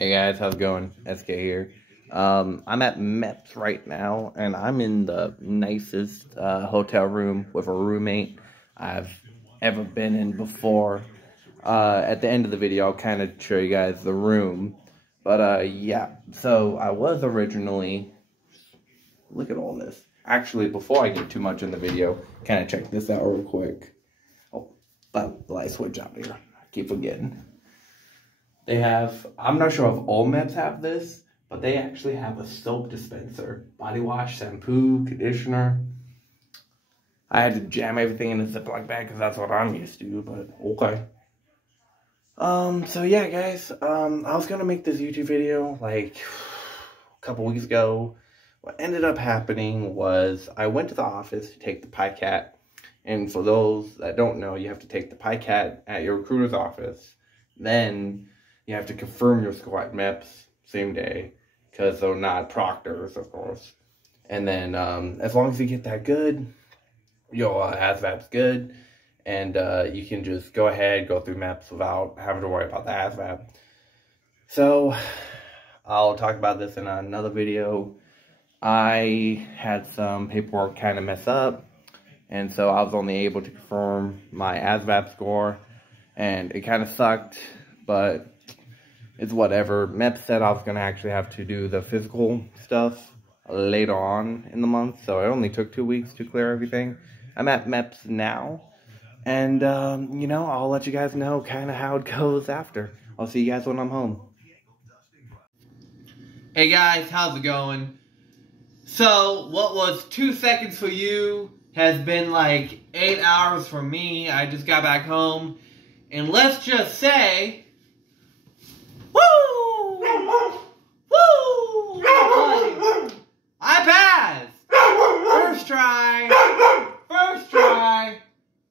Hey guys, how's it going? SK here. I'm at meps right now, and I'm in the nicest hotel room with a roommate I've ever been in before. At the end of the video, I'll kind of show you guys the room. But yeah, so I was originally, look at all this. Actually, before I get too much in the video, kind of check this out real quick. Oh, but the light switch out here. I keep forgetting. They have, I'm not sure if all meps have this, but they actually have a soap dispenser. Body wash, shampoo, conditioner. I had to jam everything in a Ziploc bag because that's what I'm used to, but okay. So yeah, guys, I was going to make this YouTube video like a couple weeks ago. What ended up happening was I went to the office to take the PICAT. And for those that don't know, you have to take the PICAT at your recruiter's office. Then you have to confirm your score at MEPS same day, because they're not proctors, of course. And then as long as you get that good, your ASVAB's good, and you can just go ahead, go through MEPS without having to worry about the ASVAB. So I'll talk about this in another video. I had some paperwork kind of mess up, and so I was only able to confirm my ASVAB score, and it kind of sucked, but it's whatever. MEPS said I was going to actually have to do the physical stuff later on in the month, so it only took 2 weeks to clear everything. I'm at MEPS now, and, you know, I'll let you guys know kind of how it goes after. I'll see you guys when I'm home. Hey guys, how's it going? So, what was 2 seconds for you has been like 8 hours for me. I just got back home, and let's just say, woo! Woo! I passed! First try! First try!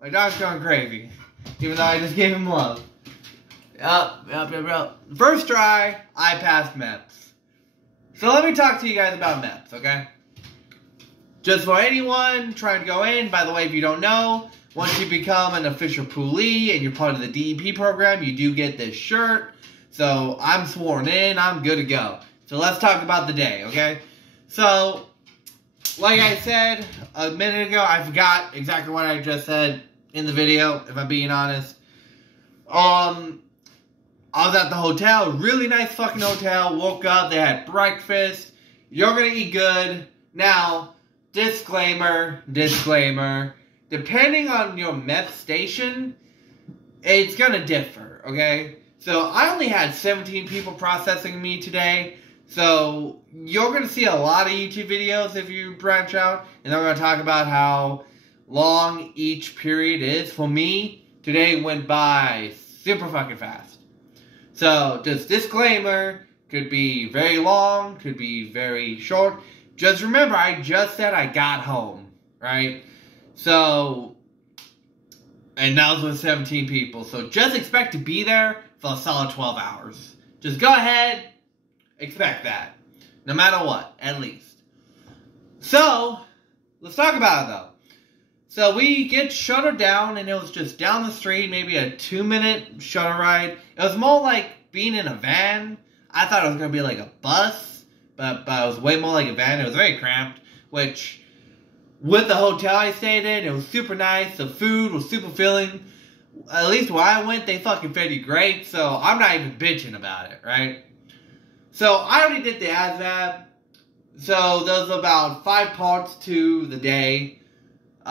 My dog's going crazy, even though I just gave him love. Yup. First try, I passed MEPS. So let me talk to you guys about MEPS, okay? Just for anyone trying to go in, by the way, if you don't know, once you become an official poolee and you're part of the DEP program, you do get this shirt. So I'm sworn in, I'm good to go. So let's talk about the day, okay? So, like I said a minute ago, I forgot exactly what I just said in the video, if I'm being honest. I was at the hotel, really nice fucking hotel, woke up, they had breakfast, you're gonna eat good. Now, disclaimer, depending on your MEP station, it's gonna differ, okay? So, I only had 17 people processing me today, so you're gonna see a lot of YouTube videos if you branch out, and they're gonna talk about how long each period is. For me, today went by super fucking fast. So, just disclaimer, could be very long, could be very short. Just remember, I just said I got home, right? So, and that was with 17 people. So, just expect to be there for a solid 12 hours. Just go ahead, expect that. No matter what, at least. So, let's talk about it, though. So, we get shuttled down, and it was just down the street, maybe a 2-minute shuttle ride. It was more like being in a van. I thought it was going to be like a bus, but it was way more like a van. It was very cramped, which, with the hotel I stayed in, it was super nice. The food was super filling. At least where I went, they fucking fed you great, so I'm not even bitching about it, right? So, I already did the ASVAB. So, there's about 5 parts to the day.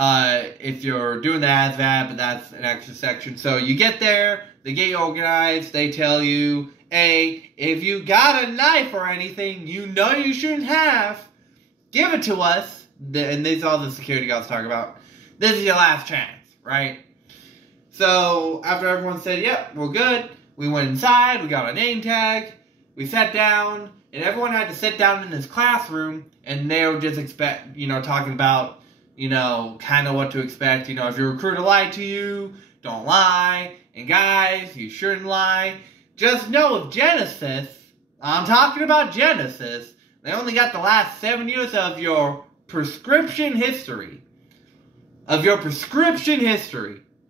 If you're doing the ASVAB, that's an extra section. So you get there, they get you organized, they tell you, hey, if you got a knife or anything you know you shouldn't have, give it to us. And these are all the security guards talking about. This is your last chance, right? So after everyone said, yep, we're good, we went inside, we got a name tag, we sat down, and everyone had to sit down in this classroom, and they were just talking about, kind of what to expect. If your recruiter lied to you, don't lie. And guys, you shouldn't lie. Just know with Genesis, I'm talking about Genesis, they only got the last 7 years of your prescription history.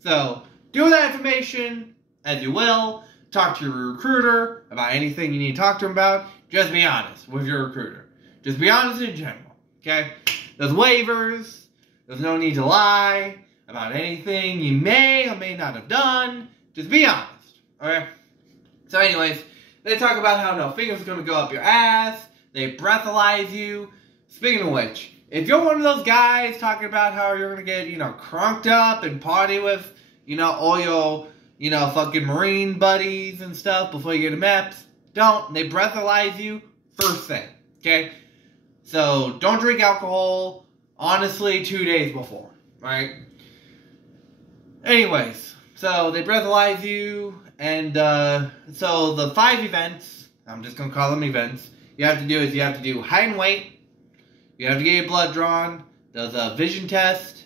So, do with that information as you will. talk to your recruiter about anything you need to talk to him about. Just be honest with your recruiter. Just be honest in general, okay? There's waivers. There's no need to lie about anything you may or may not have done. Just be honest, okay? So anyways, they talk about how no finger's going to go up your ass. They breathalyze you. Speaking of which, if you're one of those guys talking about how you're going to get, crunked up and party with, all your, fucking Marine buddies and stuff before you get to MEPS, don't. They breathalyze you first thing, okay? So, don't drink alcohol, honestly, 2 days before, right? Anyways, so they breathalyze you, and so the 5 events, I'm just going to call them events, you have to do is you have to do height and weight, you have to get your blood drawn, there's a vision test,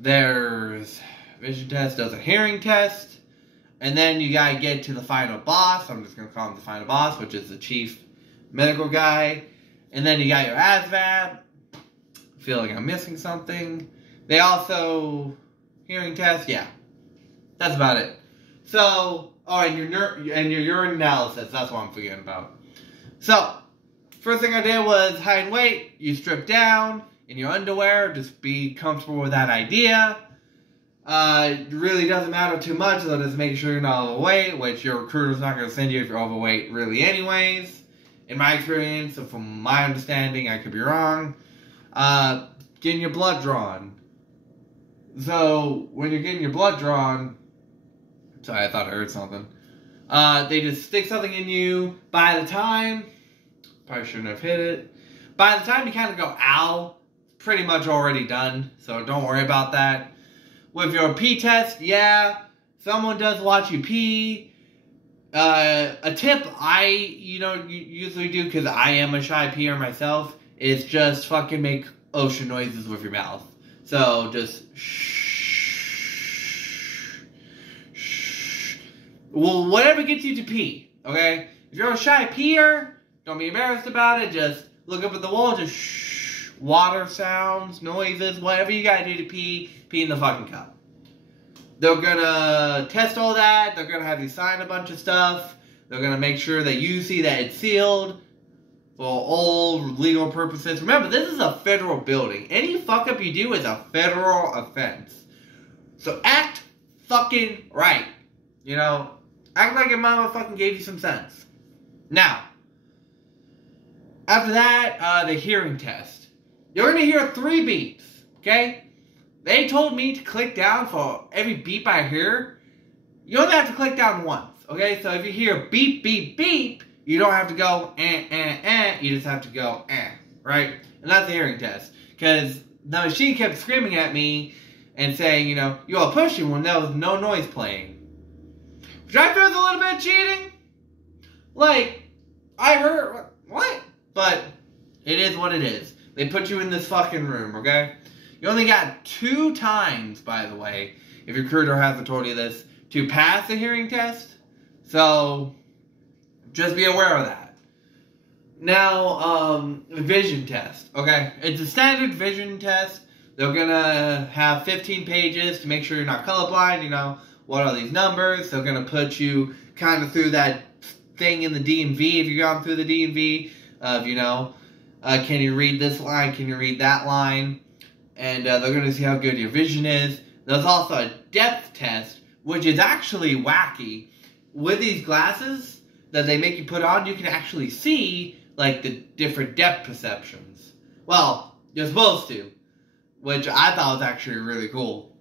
there's a hearing test, and then you gotta get to the final boss. I'm just gonna call him the final boss, which is the chief medical guy. And then you got your ASVAB. Feel like I'm missing something. They also hearing test. Yeah, that's about it. So, and your urine analysis. That's what I'm forgetting about. So, first thing I did was height and weight. You strip down in your underwear. Just be comfortable with that idea. It really doesn't matter too much, so just make sure you're not overweight, which your recruiter's not going to send you if you're overweight really anyways. In my experience, and from my understanding, I could be wrong. Getting your blood drawn. So, when you're getting your blood drawn, sorry, I thought I heard something. They just stick something in you. By the time, probably shouldn't have hit it. By the time you kind of go, ow, pretty much already done, so don't worry about that. With your pee test, yeah, someone does watch you pee. A tip I, usually do, because I am a shy peer myself, is just fucking make ocean noises with your mouth. So, just shh. Well, whatever gets you to pee, okay? If you're a shy peer, don't be embarrassed about it. Just look up at the wall, just shh. Water sounds, noises, whatever you gotta do to pee in the fucking cup. They're gonna test all that. They're gonna have you sign a bunch of stuff. They're gonna make sure that you see that it's sealed for all legal purposes. Remember, this is a federal building. Any fuck up you do is a federal offense. So act fucking right. Act like your mama fucking gave you some sense. Now, after that, the hearing test. You're gonna hear 3 beeps, okay? They told me to click down for every beep I hear. You only have to click down once, okay? So if you hear beep, beep, beep, you don't have to go You just have to go right? And that's the hearing test. Because the machine kept screaming at me and saying, you are pushing when there was no noise playing. Which I feel is a little bit cheating. Like, I heard, what? But it is what it is. They put you in this fucking room, okay? You only got 2 times, by the way, if your recruiter hasn't told you this, to pass the hearing test. So, just be aware of that. Now, vision test, okay? It's a standard vision test. They're gonna have 15 pages to make sure you're not colorblind, what are these numbers? They're gonna put you kind of through that thing in the DMV, if you've gone through the DMV, of, can you read this line, can you read that line? And they're going to see how good your vision is. There's also a depth test, which is actually wacky. With these glasses that they make you put on, you can actually see, like, the different depth perceptions. Well, you're supposed to, which I thought was actually really cool.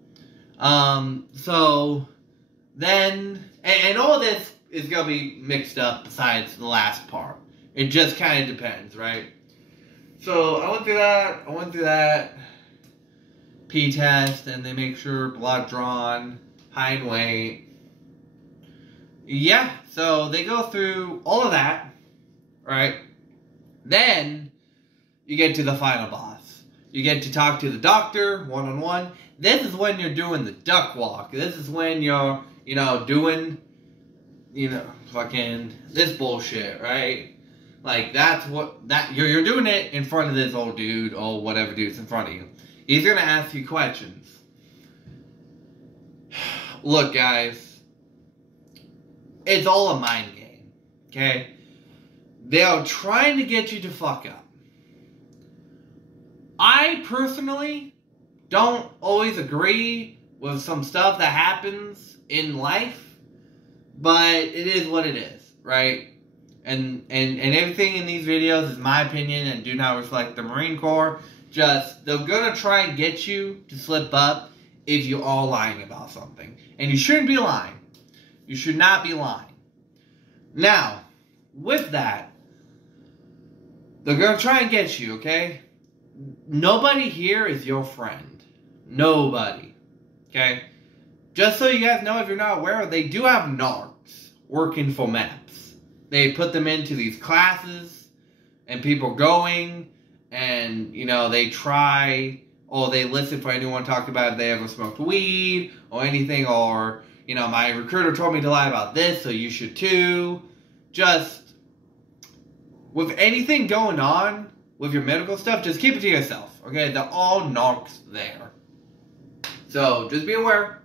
So, then, and all this is going to be mixed up besides the last part. It just kind of depends, right? So, I went through that. Pee test, and they make sure blood drawn, height and weight. Yeah, so they go through all of that, right? Then, you get to the final boss. You get to talk to the doctor, one-on-one. This is when you're doing the duck walk. This is when you're, doing, fucking this bullshit, right? Like, you're doing it in front of this old dude, or whatever dude's in front of you. He's going to ask you questions. Look, guys. it's all a mind game, okay? They are trying to get you to fuck up. I personally don't always agree with some stuff that happens in life, but it is what it is, right? And everything in these videos is my opinion and do not reflect the Marine Corps. Just, they're gonna try and get you to slip up if you are lying about something. And you shouldn't be lying. You should not be lying. Now, with that, they're gonna try and get you, okay? Nobody here is your friend. Nobody. Okay? Just so you guys know, if you're not aware, they do have narcs working for MEPS. They put them into these classes, and people going, and, you know, they try, or they listen for anyone talking about if they ever smoked weed, or anything, or, you know, my recruiter told me to lie about this, so you should too. Just, with anything going on with your medical stuff, just keep it to yourself, okay? They're all narcs there. So, just be aware.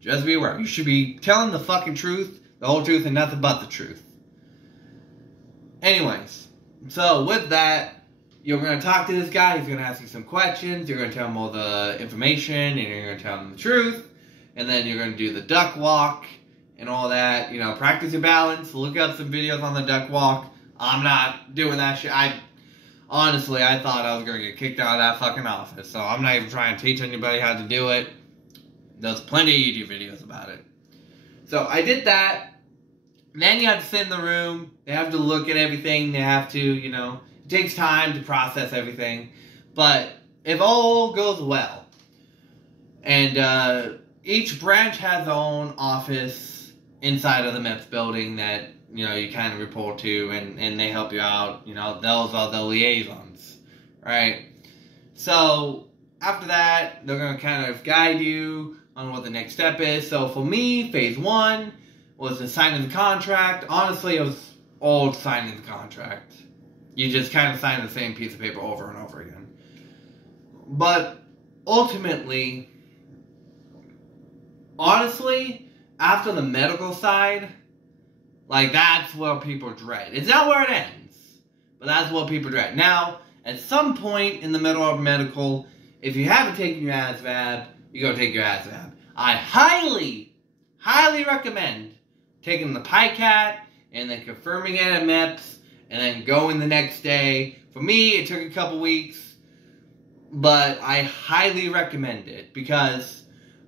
Just be aware. You should be telling the fucking truth, the whole truth, and nothing but the truth. Anyways, so with that, you're going to talk to this guy, he's going to ask you some questions, you're going to tell him all the information, and you're going to tell him the truth, and then you're going to do the duck walk, and all that, you know, practice your balance, look up some videos on the duck walk. I'm not doing that shit. Honestly, I thought I was going to get kicked out of that fucking office, so I'm not even trying to teach anybody how to do it. There's plenty of YouTube videos about it. So, I did that. Then you have to sit in the room. They have to look at everything. They have to, you know, it takes time to process everything. But if all goes well, and each branch has their own office inside of the MEPS building that, you know, you kind of report to, and they help you out. You know, those are the liaisons, right? So, after that, they're going to kind of guide you on what the next step is. So, for me, phase 1 was the signing the contract. Honestly, it was all signing the contract. You just kind of sign the same piece of paper over and over again. But, ultimately, honestly, after the medical side, like, that's where people dread. It's not where it ends, but that's what people dread. Now, at some point in the middle of medical, if you haven't taken your ASVAB, you go take your ASVAB. I highly, highly recommend taking the PICAT and then confirming it at MEPS and then going the next day. For me, it took a couple weeks, but I highly recommend it because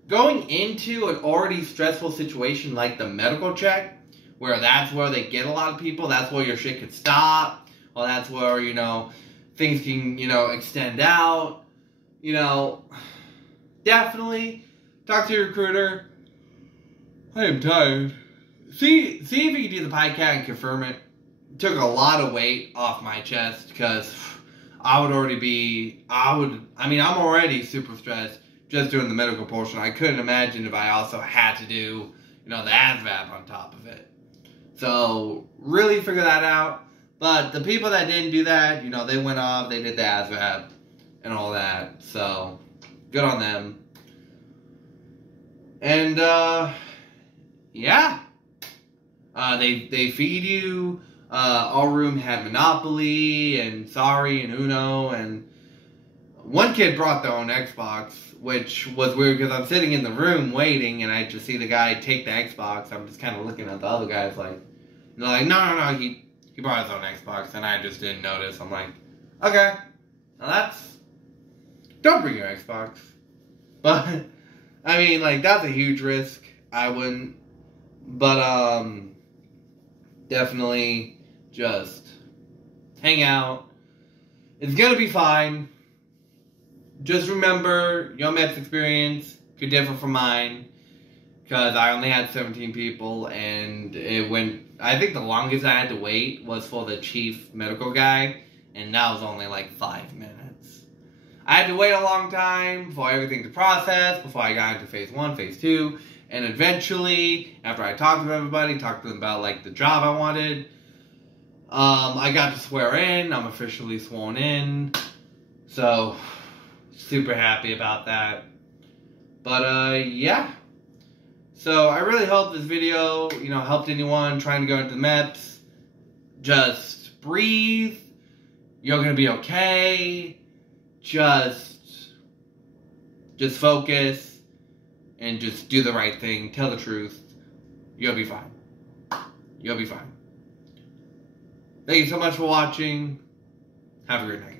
going into an already stressful situation like the medical check, where that's where they get a lot of people, that's where your shit could stop, or that's where, you know, things can, you know, extend out, you know, definitely talk to your recruiter. I am tired. See if you can do the PICAT and confirm it. It took a lot of weight off my chest, because I'm already super stressed just doing the medical portion. I couldn't imagine if I also had to do, you know, the ASVAB on top of it. So, really figure that out. But the people that didn't do that, you know, they went off, they did the ASVAB and all that. So, good on them. And, yeah. They feed you. Our room had Monopoly and Sorry and Uno. And one kid brought their own Xbox, which was weird because I'm sitting in the room waiting and I just see the guy take the Xbox. I'm just kind of looking at the other guys like, and they're like, no, he brought his own Xbox, and I just didn't notice. I'm like, okay, now don't bring your Xbox. But, I mean, like, that's a huge risk. I wouldn't. But, definitely just hang out. It's gonna be fine. Just remember, your MEPS experience could differ from mine, because I only had 17 people, and it went, I think the longest I had to wait was for the chief medical guy, and that was only like 5 minutes. I had to wait a long time for everything to process, before I got into phase 1, phase 2, and eventually, after I talked to everybody, talked to them about like the job I wanted, I got to swear in. I'm officially sworn in, so super happy about that. But yeah. So I really hope this video, helped anyone trying to go into the MEPS. Just breathe. You're gonna be okay. Just focus and just do the right thing. Tell the truth. You'll be fine. You'll be fine. Thank you so much for watching. Have a great night.